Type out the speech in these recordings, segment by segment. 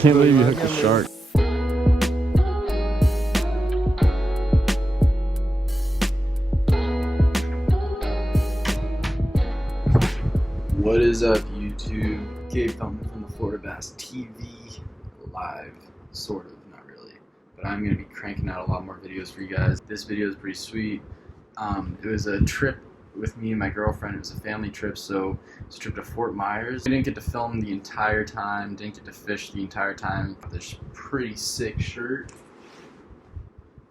Can't believe you hooked a shark. What is up, YouTube? Gabe from the Florida Bass TV live, sort of, not really. But I'm going to be cranking out a lot more videos for you guys. This video is pretty sweet. It was a trip with me and my girlfriend. It was a family trip, so it's a trip to Fort Myers. We didn't get to film the entire time, didn't get to fish the entire time. This pretty sick shirt.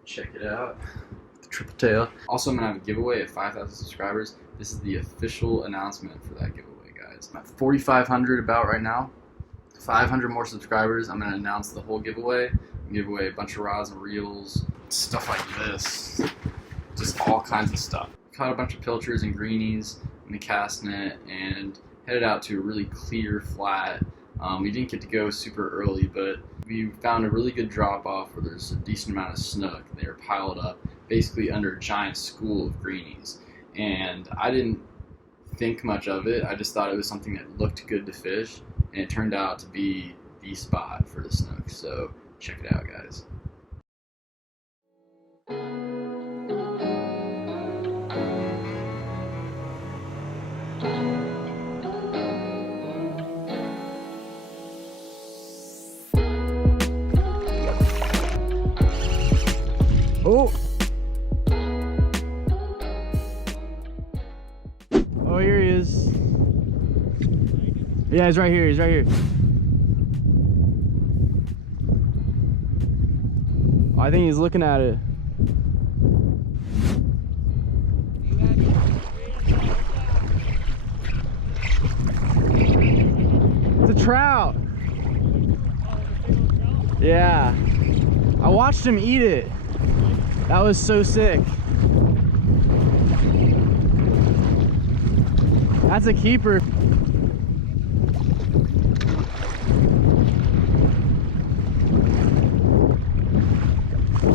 Check it out. The triple tail. Also, I'm going to have a giveaway at 5,000 subscribers. This is the official announcement for that giveaway, guys. I'm at 4,500 about right now. 500 more subscribers, I'm going to announce the whole giveaway. I'm gonna give away a bunch of rods and reels, stuff like this. Just all kinds of stuff. Caught a bunch of pilchers and greenies in the cast net and headed out to a really clear flat. We didn't get to go super early, but we found a really good drop off where there's a decent amount of snook. They were piled up basically under a giant school of greenies. And I didn't think much of it. I just thought it was something that looked good to fish, and it turned out to be the spot for the snook. So check it out, guys. Oh! Oh, here he is. Yeah, he's right here. He's right here. Oh, I think he's looking at it. It's a trout. Yeah. I watched him eat it. That was so sick. That's a keeper.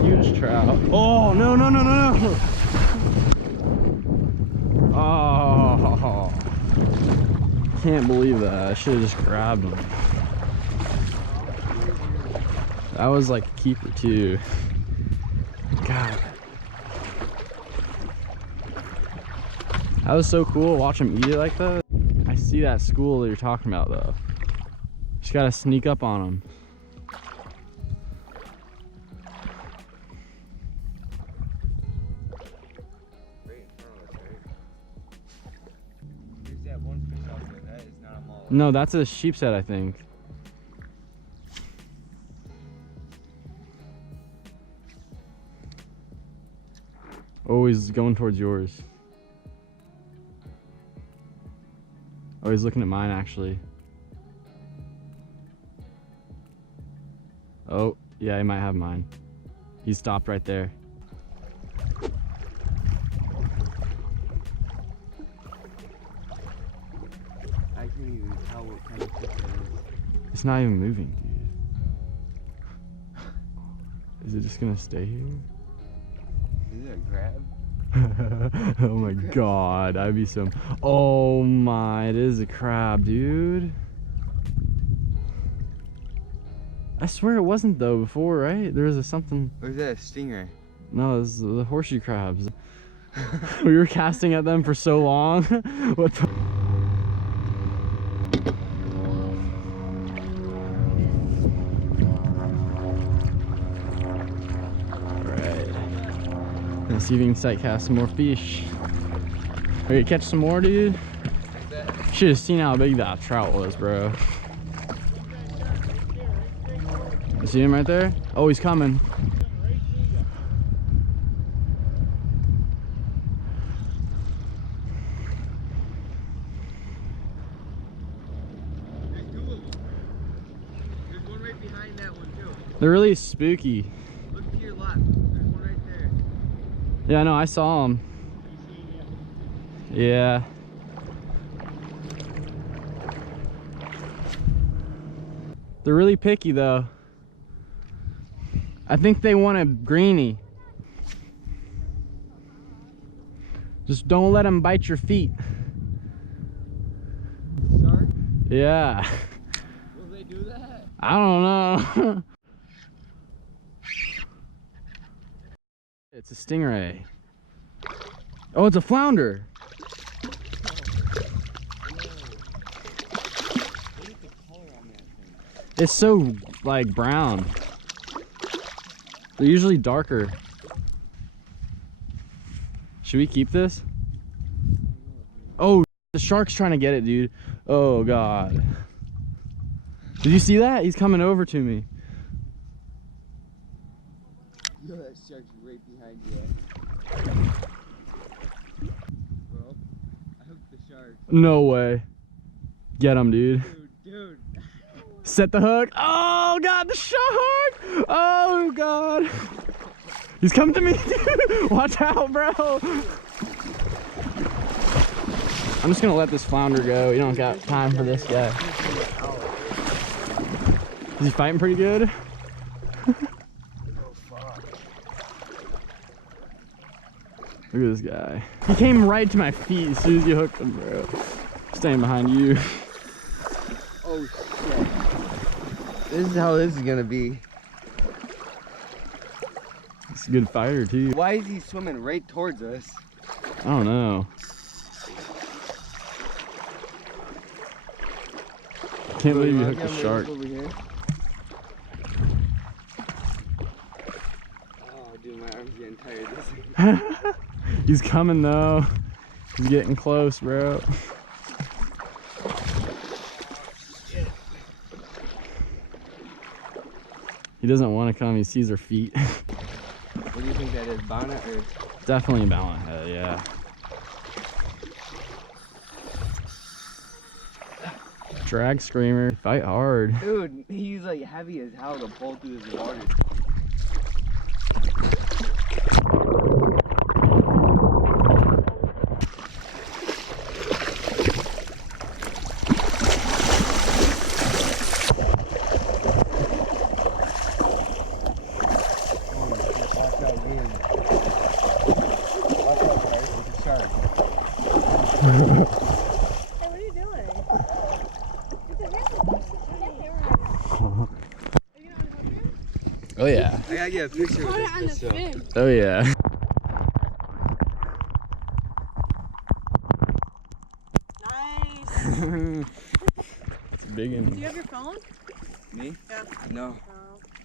Huge trout. Oh, no, no, no, no, no. Oh, can't believe that. I should have just grabbed him. That was like a keeper too. God. That was so cool, watch him eat it like that. I see that school that you're talking about though. Just gotta sneak up on him. No, that's a sheep's head, I think. Oh, he's going towards yours. Oh, he's looking at mine, actually. Oh, yeah, he might have mine. He stopped right there. I can't even tell what kind of fish that is. It's not even moving, dude. Is it just gonna stay here? Is it a grab? Oh my god, I'd be so... Oh my, it is a crab, dude. I swear it wasn't though before, right? There was a something... Or is that a stingray? No, it was the horseshoe crabs. We were casting at them for so long. What the... Let's see if we can sight cast some more fish. Ready to catch some more, dude? Should have seen how big that trout was, bro. You see him right there? Oh, he's coming. There's two of them. There's one right behind that one too. They're really spooky. Look to your left. There's one right there. Yeah, no, I saw him. Yeah. They're really picky though. I think they want a greenie. Just don't let them bite your feet. Shark? Yeah. Will they do that? I don't know. It's a stingray. Oh, it's a flounder. It's so like brown. They're usually darker. Should we keep this? Oh, the shark's trying to get it, dude. Oh God. Did you see that? He's coming over to me. Yo, that shark's right behind you. Bro, I hooked the shark. No way. Get him, dude. Dude. Set the hook. Oh God, the shark! Oh God. He's coming to me, dude. Watch out, bro. I'm just gonna let this flounder go. You don't got time for this guy. Is he fighting pretty good? Look at this guy. He came right to my feet as soon as you hooked him, bro. Staying behind you. Oh shit. This is how this is gonna be. He's a good fighter too. Why is he swimming right towards us? I don't know. Can't believe you hooked the shark. Over here. Oh, dude, my arm's getting tired. He's coming though. He's getting close, bro. He doesn't want to come. He sees our feet. What do you think that is? Bonnet or? Definitely bonnethead, yeah. Drag screamer. Fight hard. Dude, he's like heavy as hell to pull through his water. Hey, what are you doing? What the heck? Are you gonna unhook him? Oh yeah. I gotta get a picture Caught it on of the this. fin. Oh yeah. Nice. It's a big one. Do you have your phone? Me? Yeah. No. No.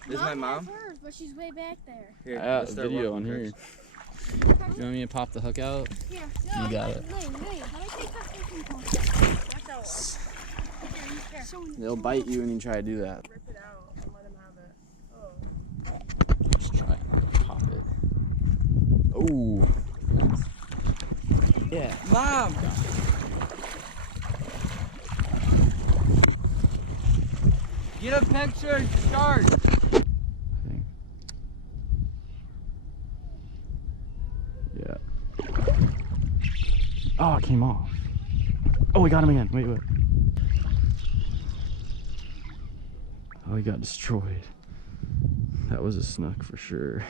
This is my mom? Hers, but she's way back there. Here, I got let's a start video walking on here. first. You want me to pop the hook out? Here. You got it. Wait, let me take that fishing pole. Watch out. Here. They'll bite you when you try to do that. Rip it out and let him have it. Oh. Just try and pop it. Oh. Yeah. Mom! Get a picture of the shark! Yeah. Oh, it came off. Oh, we got him again. Wait. Oh, he got destroyed. That was a snook for sure.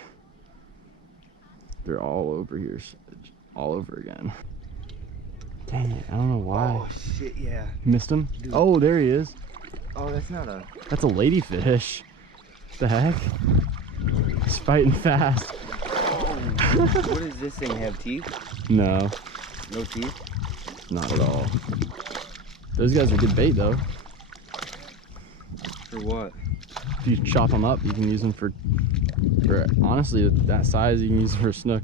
They're all over here, all over again. Dang it, I don't know why. Oh shit, yeah. You missed him? Dude. Oh, there he is. Oh, that's not a... That's a ladyfish. What the heck? He's fighting fast. What does this thing have? Teeth? No, No teeth? not at all. Those guys are good bait though. For what? If you chop them up, you can use them for honestly, that size, you can use them for snook.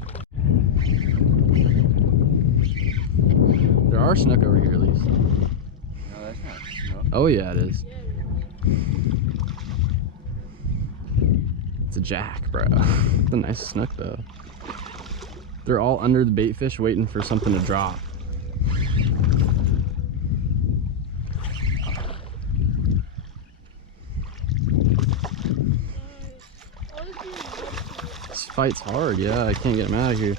There are snook over here at least. No, that's not snook. Oh yeah, it is. It's a jack, bro. It's a nice snook though. They're all under the bait fish waiting for something to drop. This fight's hard, yeah. I can't get him out of here.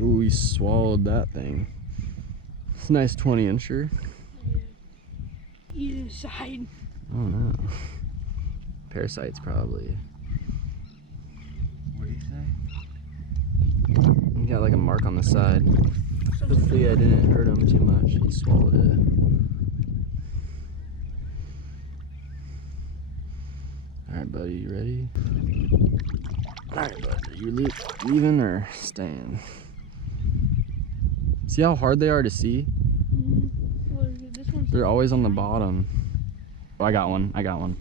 Ooh, he swallowed that thing. It's a nice 20-incher. Eat inside. Oh no. Parasites probably. What do you say? He got like a mark on the side. Hopefully I didn't hurt him too much. He swallowed it. Alright, buddy, you ready? Alright, bud, are you leaving or staying? See how hard they are to see? Well, this one's They're always on the bottom. Oh, I got one.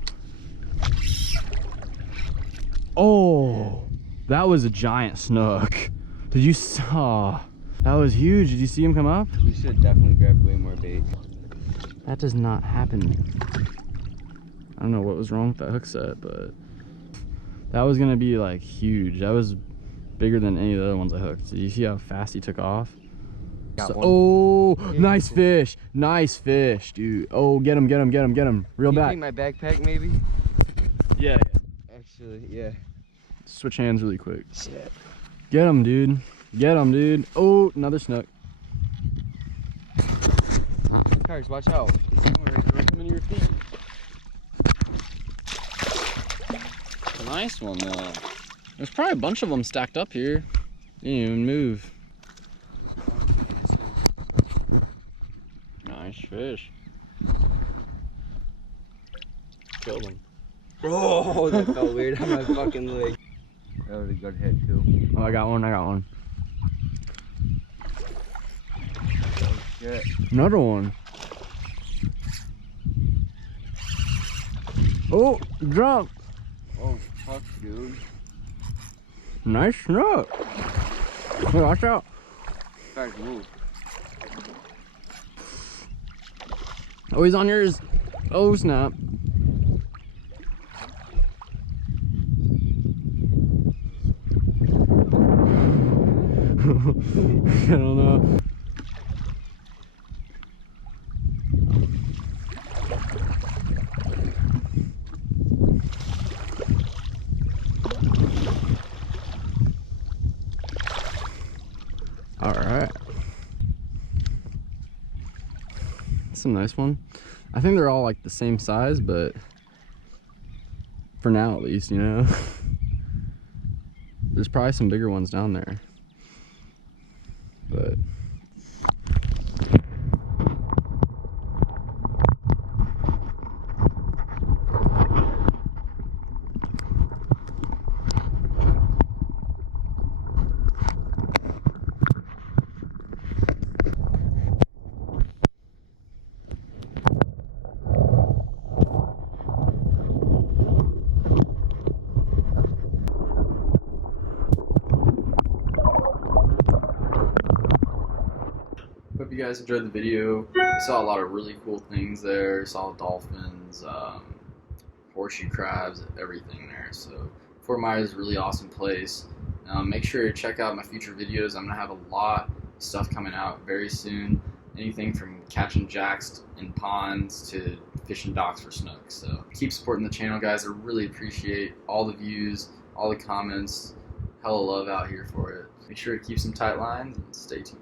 Oh, that was a giant snook. Did you saw? That was huge. Did you see him come up? We should definitely grab way more bait. That does not happen. I don't know what was wrong with that hook set, but that was gonna be like huge. That was bigger than any of the other ones I hooked. Did you see how fast he took off? Oh, nice fish, dude. Oh, get him, reel back. Take my backpack, maybe. Yeah. Actually, yeah. Switch hands really quick. Shit. Get him, dude. Oh, another snook. Cars, watch out. He's coming right there. Come into your feet. Nice one though. There's probably a bunch of them stacked up here. Didn't even move. Nice fish. Killed him. Oh, that felt weird on my fucking leg. That was a good hit too. Oh, I got one. Oh shit. Another one. Oh, drop. Oh fuck, dude. Nice snook. Hey, watch out. Guys, move. Oh, he's on yours. Oh, snap. I don't know. All right. That's a nice one. I think they're all like the same size, but for now at least, you know. There's probably some bigger ones down there. But Hope you guys enjoyed the video. I saw a lot of really cool things there. Saw dolphins, horseshoe crabs, everything there. So Fort Myers is a really awesome place. Make sure to check out my future videos. I'm gonna have a lot of stuff coming out very soon. Anything from catching jacks in ponds to fishing docks for snooks. So keep supporting the channel, guys. I really appreciate all the views, all the comments. Hella love out here for it. Make sure to keep some tight lines and stay tuned.